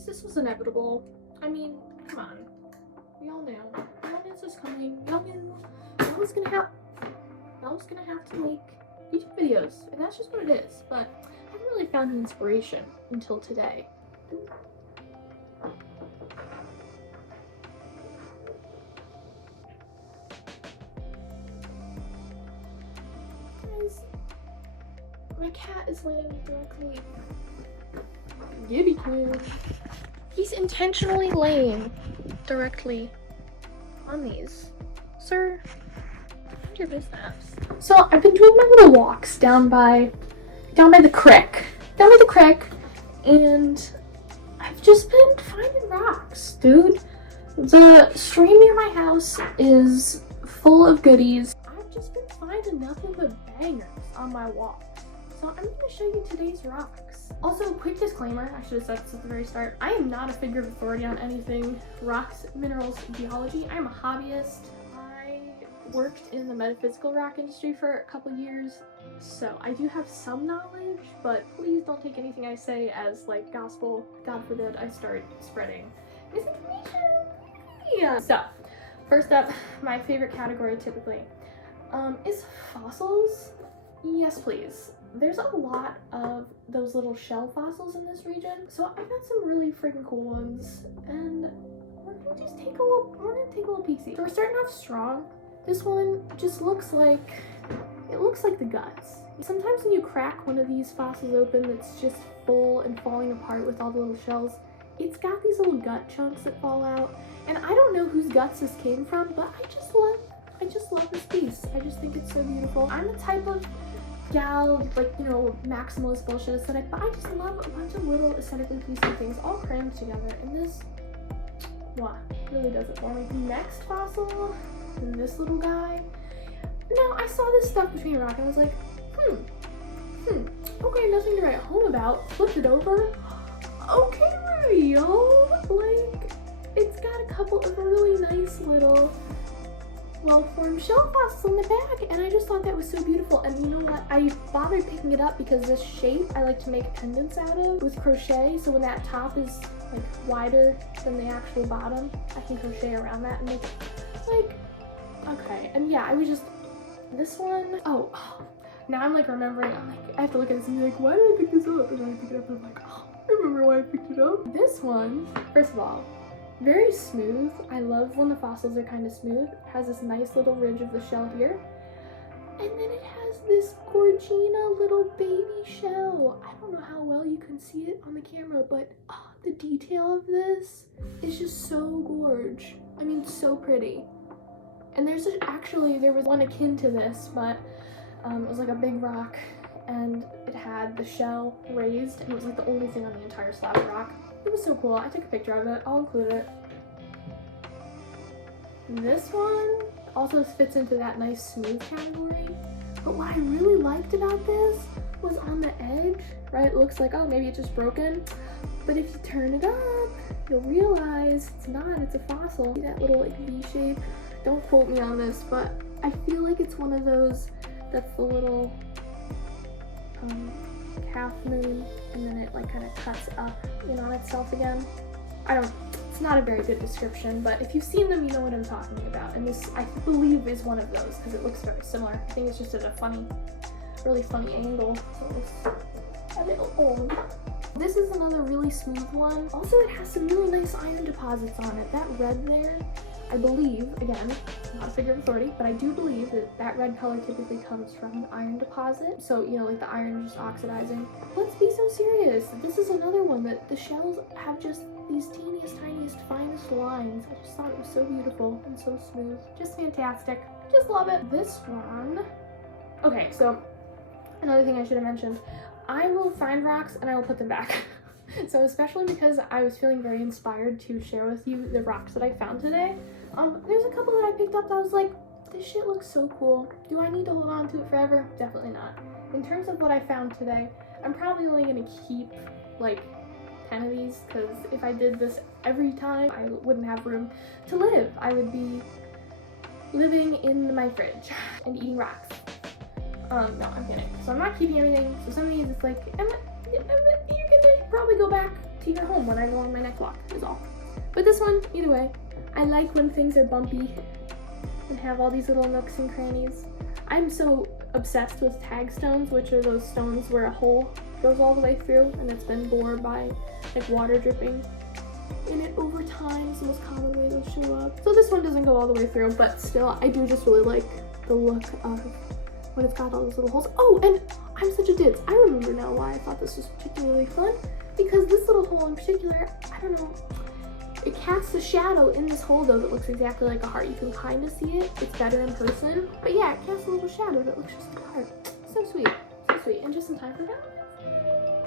guys, this was inevitable. I mean, come on. We all knew. We all knew this was coming. Y'all knew I was gonna have to make YouTube videos, and that's just what it is. But I haven't really found an inspiration until today. Guys, my cat is laying directly. Gibby kid. He's intentionally laying directly on these. Sir, mind your business. So I've been doing my little walks down by the cRicK. And I've just been finding rocks, dude. The stream near my house is full of goodies. I've just been finding nothing but bangers on my walks. So I'm going to show you today's rocks. Also, quick disclaimer, I should have said this at the very start. I am not a figure of authority on anything rocks, minerals, geology. I am a hobbyist. I worked in the metaphysical rock industry for a couple years, so I do have some knowledge, but please don't take anything I say as like gospel. God forbid I start spreading misinformation. Yeah. So, first up, my favorite category typically is fossils. Yes, please. There's a lot of those little shell fossils in this region, so I got some really freaking cool ones, and we're gonna take a little peek-see. So we're starting off strong. This one just looks like the guts. Sometimes when you crack one of these fossils open that's just full and falling apart with all the little shells, it's got these little gut chunks that fall out, and I don't know whose guts this came from, but I just love this piece. I just think it's so beautiful. I'm the type of gal, like, you know, maximalist bullshit aesthetic, but I just love a bunch of little aesthetically pleasing things all crammed together, and this, wow, really does it for me. Next fossil, this little guy. Now, I saw this stuff between a rock, and I was like, okay, nothing to write home about. Flipped it over. Okay, reveal. Like, it's got a couple of really nice little well-formed shell fossils on the back, and I just thought that was so beautiful. And you know what? I bothered picking it up because this shape I like to make pendants out of with crochet, so when that top is like wider than the actual bottom, I can crochet around that and make it like, okay. And yeah, I was just, this one, oh, now I'm like remembering, I'm like, I have to look at this and be like, why did I pick this up? And then I pick it up and I'm like, oh, I remember why I picked it up. This one, first of all, very smooth. I love when the fossils are kind of smooth. It has this nice little ridge of the shell here. And then it has this Gorgina little baby shell. I don't know how well you can see it on the camera, but the detail of this is just so gorge. I mean, so pretty. And there was one akin to this, but it was like a big rock, and it had the shell raised, and it was like the only thing on the entire slab of rock. It was so cool. I took a picture of it. I'll include it. This one also fits into that nice smooth category. But what I really liked about this was on the edge, right? It looks like, oh, maybe it's just broken. But if you turn it up, you'll realize it's not. It's a fossil. See that little like V shape? Don't quote me on this, but I feel like it's one of those that's the little half moon, and then it like kind of cuts up in on itself again. It's not a very good description, but if you've seen them, you know what I'm talking about. And this, I believe, is one of those because it looks very similar. I think it's just at a really funny angle, so it looks a little old. This is another really smooth one. Also, it has some really nice iron deposits on it. That red there, I believe, again, not a figure of authority, but I do believe that red color typically comes from an iron deposit. So, you know, like the iron is just oxidizing. Let's be so serious. This is another one that the shells have just these teeniest, tiniest, finest lines. I just thought it was so beautiful and so smooth. Just fantastic. Just love it. This one. Okay, so another thing I should have mentioned. I will find rocks and I will put them back. So especially because I was feeling very inspired to share with you the rocks that I found today. There's a couple that I picked up that I was like, this shit looks so cool. Do I need to hold on to it forever? Definitely not. In terms of what I found today, I'm probably only gonna keep like 10 of these, because if I did this every time, I wouldn't have room to live. I would be living in my fridge and eating rocks. No, I'm kidding. So I'm not keeping everything. So some of these, it's like, you're gonna probably go back to your home when I go on my neck walk is all. But this one, either way, I like when things are bumpy and have all these little nooks and crannies. I'm so obsessed with tag stones, which are those stones where a hole goes all the way through and it's been bored by like water dripping in it over time. It's the most common way they'll show up. So this one doesn't go all the way through, but still I do just really like the look of when it's got all those little holes. Oh, and I'm such a ditz. I remember now why I thought this was particularly fun, because this little hole in particular, I don't know, it casts a shadow in this hole though that looks exactly like a heart. You can kind of see it. It's better in person. But yeah, it casts a little shadow that looks just like a heart. So sweet. So sweet. And just in time for Valentine's.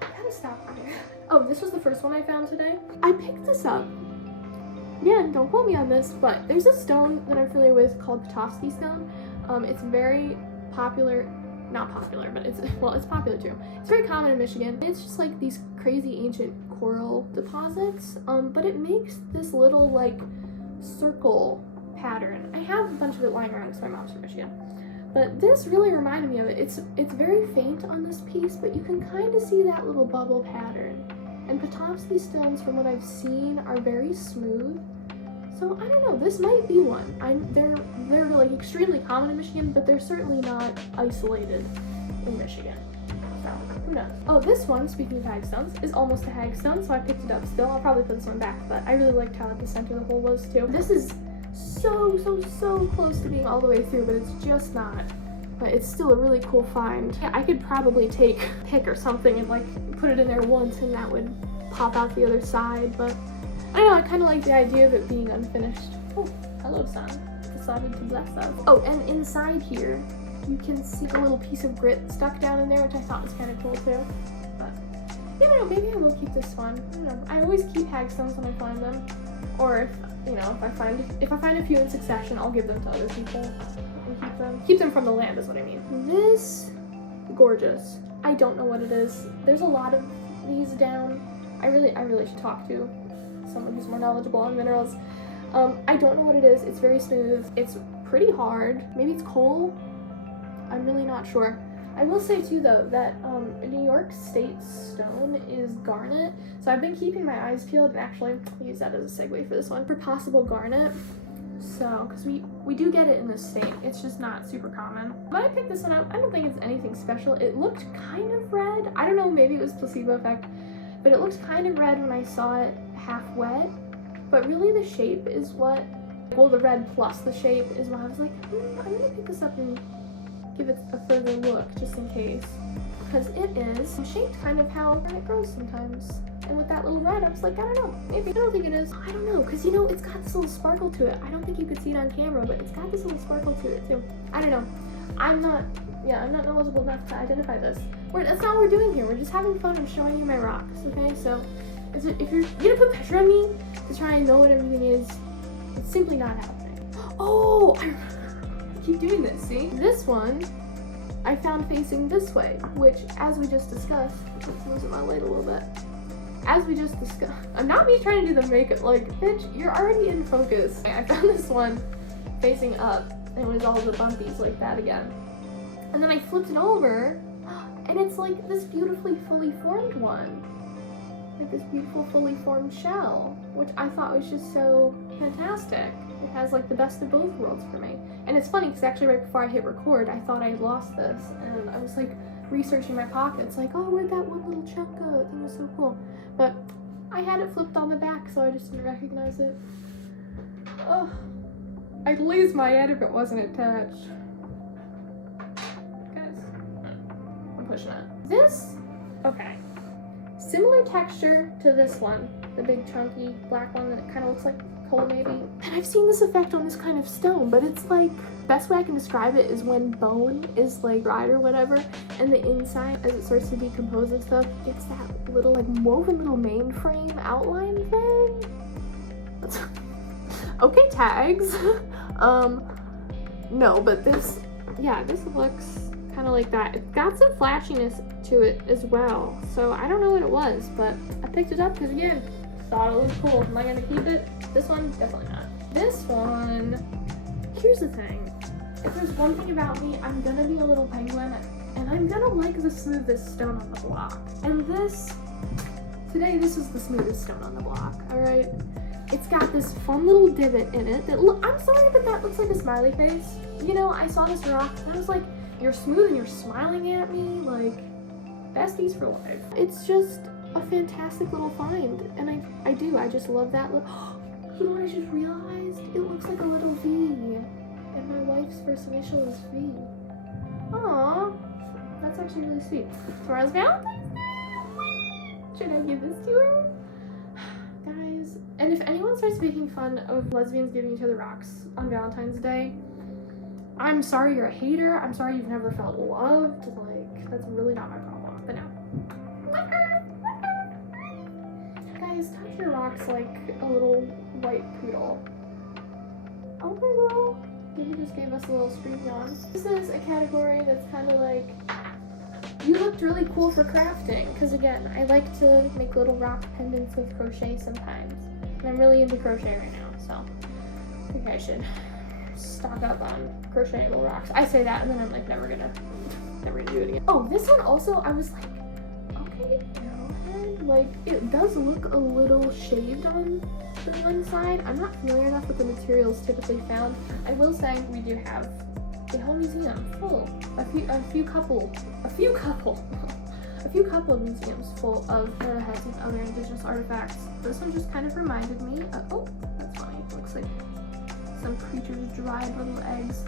I gotta stop here. Oh, this was the first one I found today. I picked this up. Yeah, don't quote me on this, but there's a stone that I'm familiar with called Petrovsky stone. It's very popular. Not popular, but it's popular too. It's very common in Michigan. It's just like these crazy ancient coral deposits, but it makes this little like circle pattern. I have a bunch of it lying around because my mom's from Michigan, but this really reminded me of it. It's very faint on this piece, but you can kind of see that little bubble pattern. And Petrovsky stones, from what I've seen, are very smooth. So I don't know, this might be one. They're like extremely common in Michigan, but they're certainly not isolated in Michigan. So who knows? Oh, this one, speaking of hagstones, is almost a hagstone, so I picked it up still. I'll probably put this one back, but I really liked how at the center the hole was too. This is so close to being all the way through, but it's just not. But it's still a really cool find. Yeah, I could probably take a pick or something and like put it in there once and that would pop out the other side, but I don't know, I kind of like the idea of it being unfinished. Oh, hello, sun. Decided to bless us. Oh, and inside here, you can see a little piece of grit stuck down in there, which I thought was kind of cool too. But, you know, maybe I will keep this one. I don't know. I always keep hagstones when I find them. Or if, you know, if I find a few in succession, I'll give them to other people and keep them from the land is what I mean. This, gorgeous. I don't know what it is. There's a lot of these down. I really should talk to someone who's more knowledgeable on minerals. I don't know what it is. It's very smooth. It's pretty hard. Maybe it's coal. I'm really not sure. I will say too though that New York State stone is garnet. So I've been keeping my eyes peeled and actually I'll use that as a segue for this one for possible garnet. So, because we do get it in this state. It's just not super common. When I picked this one up, I don't think it's anything special. It looked kind of red. I don't know, maybe it was placebo effect, but it looked kind of red when I saw it half wet. But really the shape is what, well, the red plus the shape is why I was like, I'm gonna pick this up and give it a further look just in case. Because it is shaped kind of how it grows sometimes. And with that little red, I was like, I don't know, maybe. I don't think it is. I don't know, because you know, it's got this little sparkle to it. I don't think you could see it on camera, but it's got this little sparkle to it too. I don't know. I'm not knowledgeable enough to identify this. That's not what we're doing here. We're just having fun and showing you my rocks, okay? So, if you're gonna put pressure on me to try and know what everything is, it's simply not happening. Oh, I keep doing this, see? This one, I found facing this way, which, as we just discussed, let's loosen my light a little bit. As we just discussed, I'm not me trying to do the makeup, like, bitch, you're already in focus. I found this one facing up, and it was all the bumpies like that again. And then I flipped it over, and it's like this beautifully fully formed one. Like this beautiful fully formed shell, which I thought was just so fantastic. It has like the best of both worlds for me. And it's funny because actually right before I hit record, I thought I had lost this, and I was like researching my pockets, like, oh, where'd that one little chunk go? That thing was so cool. But I had it flipped on the back, so I just didn't recognize it. Oh, I'd lose my head if it wasn't attached. Guys, I'm pushing it. This, okay. Similar texture to this one, the big chunky black one that kind of looks like coal maybe. And I've seen this effect on this kind of stone, but it's like, best way I can describe it is when bone is like dried or whatever, and the inside, as it starts to decompose and stuff, gets that little like woven little mainframe outline thing. Okay, tags. No, but this, yeah, this looks kind of like that. It's got some flashiness to it as well, so I don't know what it was, but I picked it up because again, thought it looked cool. Am I gonna keep it? This one, definitely not. This one, here's the thing. If there's one thing about me, I'm gonna be a little penguin, and I'm gonna like the smoothest stone on the block. And this, Today, this is the smoothest stone on the block, alright? It's got this fun little divot in it that I'm sorry, but that looks like a smiley face. You know, I saw this rock and I was like, you're smooth and you're smiling at me, like, besties for life. It's just a fantastic little find, and I just love that little, you know what I just realized? It looks like a little V, and my wife's first initial is V. Aww, that's actually really sweet. Tomorrow's Valentine's Day! Should I give this to her? Guys, and if anyone starts making fun of lesbians giving each other rocks on Valentine's Day, I'm sorry you're a hater, I'm sorry you've never felt loved, like, that's really not my problem, but no. Guys, touch your rocks like a little white poodle. Okay, girl. You just gave us a little scream yawn. This is a category that's kind of like, you looked really cool for crafting, because again, I like to make little rock pendants with crochet sometimes. And I'm really into crochet right now, so I think I should stock up on crocheting little rocks. I say that and then I'm like never gonna do it again. Oh, this one also, I was like, okay, arrowhead. Like, it does look a little shaved on the one side. I'm not familiar enough with the materials typically found. I will say we do have a whole museum full, a few couple of museums full of arrowheads and other indigenous artifacts. This one just kind of reminded me of, oh, that's funny. It looks like some creature's dried little eggs.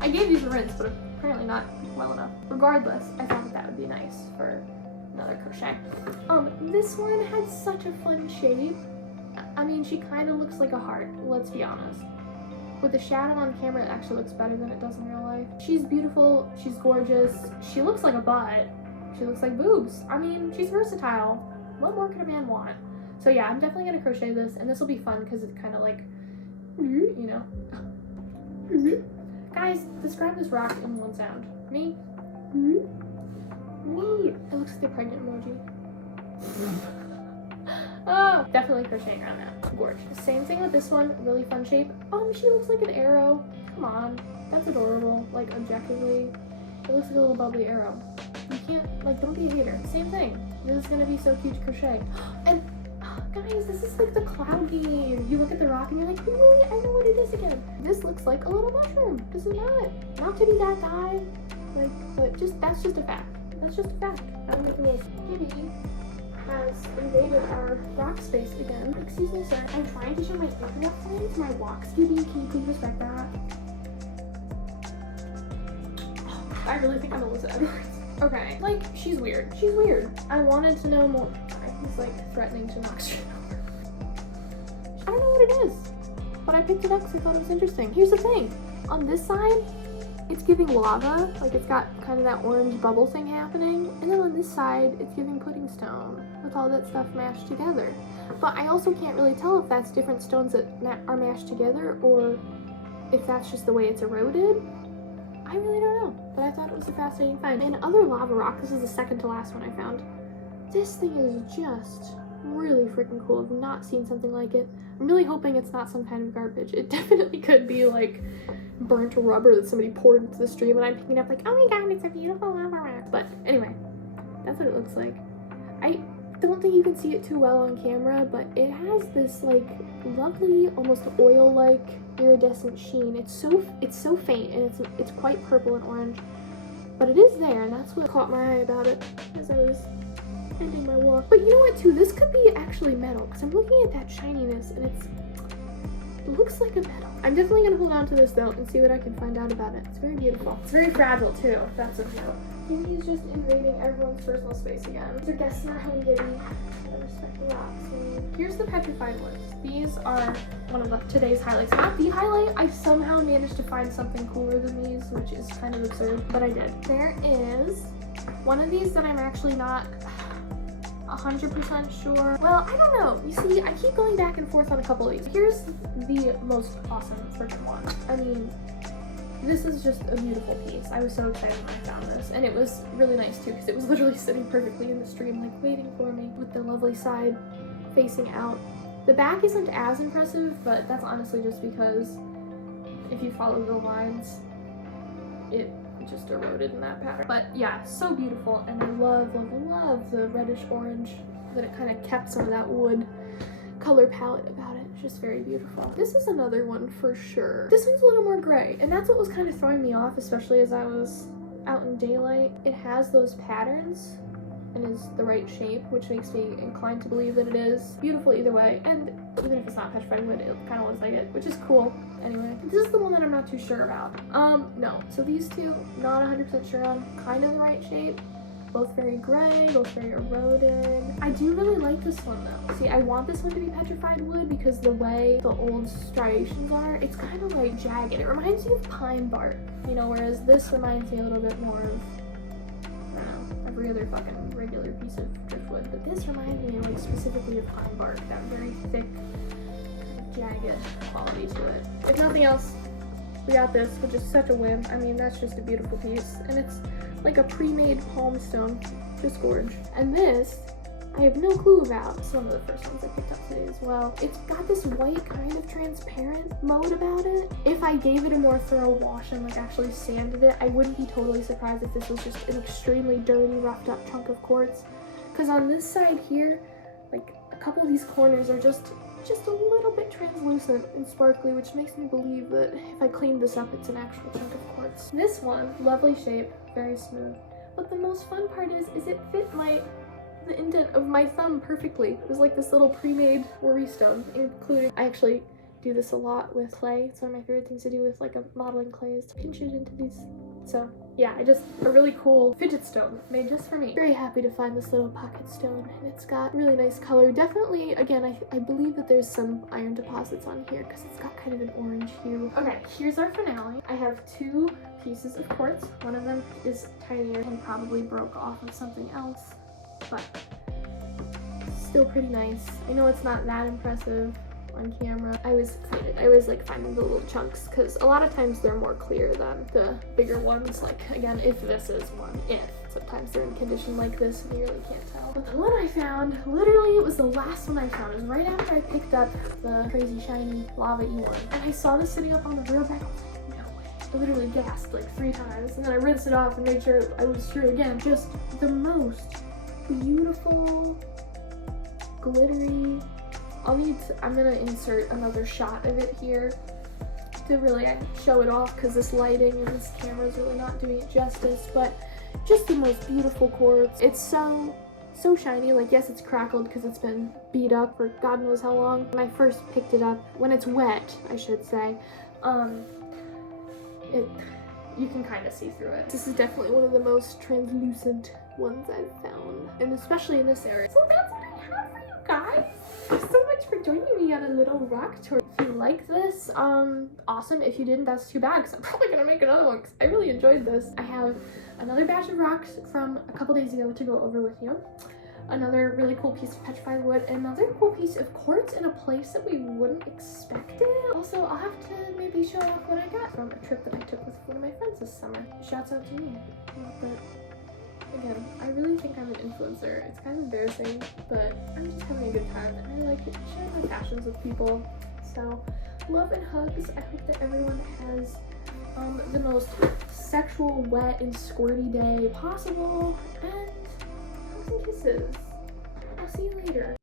I gave these a rinse, but apparently not well enough. Regardless, I thought that would be nice for another crochet. This one had such a fun shape. I mean, she kind of looks like a heart, let's be honest. With the shadow on camera, it actually looks better than it does in real life. She's beautiful, she's gorgeous, she looks like a butt, she looks like boobs. I mean, she's versatile. What more could a man want? So yeah, I'm definitely gonna crochet this, and this will be fun because it's kind of like, you know. Guys, describe this rock in one sound. Me? Me. It looks like the pregnant emoji. Oh, definitely crocheting around that. Gorgeous. Same thing with this one. Really fun shape. She looks like an arrow. Come on. That's adorable. Like, objectively. It looks like a little bubbly arrow. You can't, like, don't be a hater. Same thing. This is gonna be so cute to crochet. And, guys, this is like the cloud game. You look at the rock and you're like, wait, I know what it is again. This looks like a little mushroom. This is not to be that guy. Like, but that's just a fact. That's just a fact. I don't make rules. Kitty has invaded our rock space again. Excuse me, sir. I'm trying to show my internet signs. My walks, Kitty. Can you please respect that? I really think I'm Alyssa Edwards. Okay. Like, she's weird. She's weird. I wanted to know more. He's like threatening to knock straight over. I don't know what it is, but I picked it up because I thought it was interesting. Here's the thing. On this side, it's giving lava. Like, it's got kind of that orange bubble thing happening. And then on this side, it's giving pudding stone with all that stuff mashed together. But I also can't really tell if that's different stones that are mashed together or if that's just the way it's eroded. I really don't know, but I thought it was a fascinating find. And other lava rock, this is the second to last one I found. This thing is just really freaking cool. I've not seen something like it. I'm really hoping it's not some kind of garbage. It definitely could be like burnt rubber that somebody poured into the stream and I'm picking up like, oh my god, it's a beautiful lava rock. But anyway, that's what it looks like. I don't think you can see it too well on camera, but it has this like lovely, almost oil-like iridescent sheen. It's so faint and it's quite purple and orange, but it is there, and that's what caught my eye about it as I was ending my walk. But you know what too, this could be actually metal because I'm looking at that shininess and it looks like a metal. I'm definitely gonna hold on to this though and see what I can find out about it. It's very beautiful. It's very fragile too, if that's of note. Gibby's just invading everyone's personal space again. They're guests in our home, Gibby. I respect the rocks. Here's the petrified ones. These are one of today's highlights. Not the highlight, I somehow managed to find something cooler than these, which is kind of absurd, but I did. There is one of these that I'm actually not 100% sure. Well, I don't know. You see, I keep going back and forth on a couple of these. Here's the most awesome freaking one. I mean, this is just a beautiful piece. I was so excited when I found this, and it was really nice too because it was literally sitting perfectly in the stream, like waiting for me with the lovely side facing out. The back isn't as impressive, but that's honestly just because if you follow the lines, it just eroded in that pattern. But yeah, so beautiful, and I love the reddish orange that it kind of kept some of that wood color palette about it. It's just very beautiful. This is another one for sure. This one's a little more gray, and that's what was kind of throwing me off, especially as I was out in daylight. It has those patterns and is the right shape, which makes me inclined to believe that it is beautiful either way. And even if it's not petrified wood, it kind of looks like it, which is cool. Anyway, this is the one that I'm not too sure about. No. So these two, not 100% sure on. Kind of the right shape. Both very gray, both very eroded. I do really like this one though. See, I want this one to be petrified wood because the way the old striations are, it's kind of like jagged. It reminds me of pine bark, you know, whereas this reminds me a little bit more of, I don't know, every other fucking regular piece of driftwood. But this reminds me like specifically of pine bark, that very thick, jagged quality to it. If nothing else, we got this, which is such a whim. I mean, that's just a beautiful piece, and it's like a pre-made palm stone, just gorge. And this, I have no clue about. It's one of the first ones I picked up today as well. It's got this white kind of transparent mode about it. If I gave it a more thorough wash and like actually sanded it, I wouldn't be totally surprised if this was just an extremely dirty, roughed up chunk of quartz. Because on this side here, like a couple of these corners are just a little bit translucent and sparkly, which makes me believe that if I cleaned this up, it's an actual chunk of quartz. This one, lovely shape, very smooth. But the most fun part is it fit the indent of my thumb perfectly. It was like this little pre-made worry stone, including, I actually do this a lot with clay. It's one of my favorite things to do with like a modeling clay is to pinch it into these. So yeah, a really cool fidget stone made just for me. Very happy to find this little pocket stone, and it's got really nice color. Definitely, again, I believe that there's some iron deposits on here because it's got kind of an orange hue. Okay, here's our finale. I have two pieces of quartz. One of them is tinier and probably broke off of something else, but still pretty nice. I know it's not that impressive on camera. I was excited. I always like finding the little chunks because a lot of times they're more clear than the bigger ones. Like again, if this is one, sometimes they're in condition like this and you really can't tell. But the one I found, literally it was the last one I found. It was right after I picked up the crazy shiny lava one. And I saw this sitting up on the real bed. I was like, no way. I literally gasped like 3 times and then I rinsed it off and made sure I was true again. Just the most beautiful, glittery. I'm gonna insert another shot of it here to really show it off because this lighting and this camera is really not doing it justice, but just the most beautiful quartz. It's so shiny. Like, yes, it's crackled because it's been beat up for God knows how long. When I first picked it up, when it's wet, I should say, you can kind of see through it. This is definitely one of the most translucent ones I've found, and especially in this area. So that's what I have for you guys. Thanks so much for joining me on a little rock tour. If you like this, awesome. If you didn't, that's too bad because I'm probably gonna make another one because I really enjoyed this. I have another batch of rocks from a couple days ago to go over with you. Another really cool piece of petrified wood, and another cool piece of quartz in a place that we wouldn't expect it. Also, I'll have to maybe show off what I got from a trip that I took with one of my friends this summer. Shouts out to me. But again, I really think I'm an influencer. It's kind of embarrassing, but I'm just having a good time and I like sharing my passions with people. So, love and hugs. I hope that everyone has the most sexual, wet, and squirty day possible, and hugs and kisses. I'll see you later.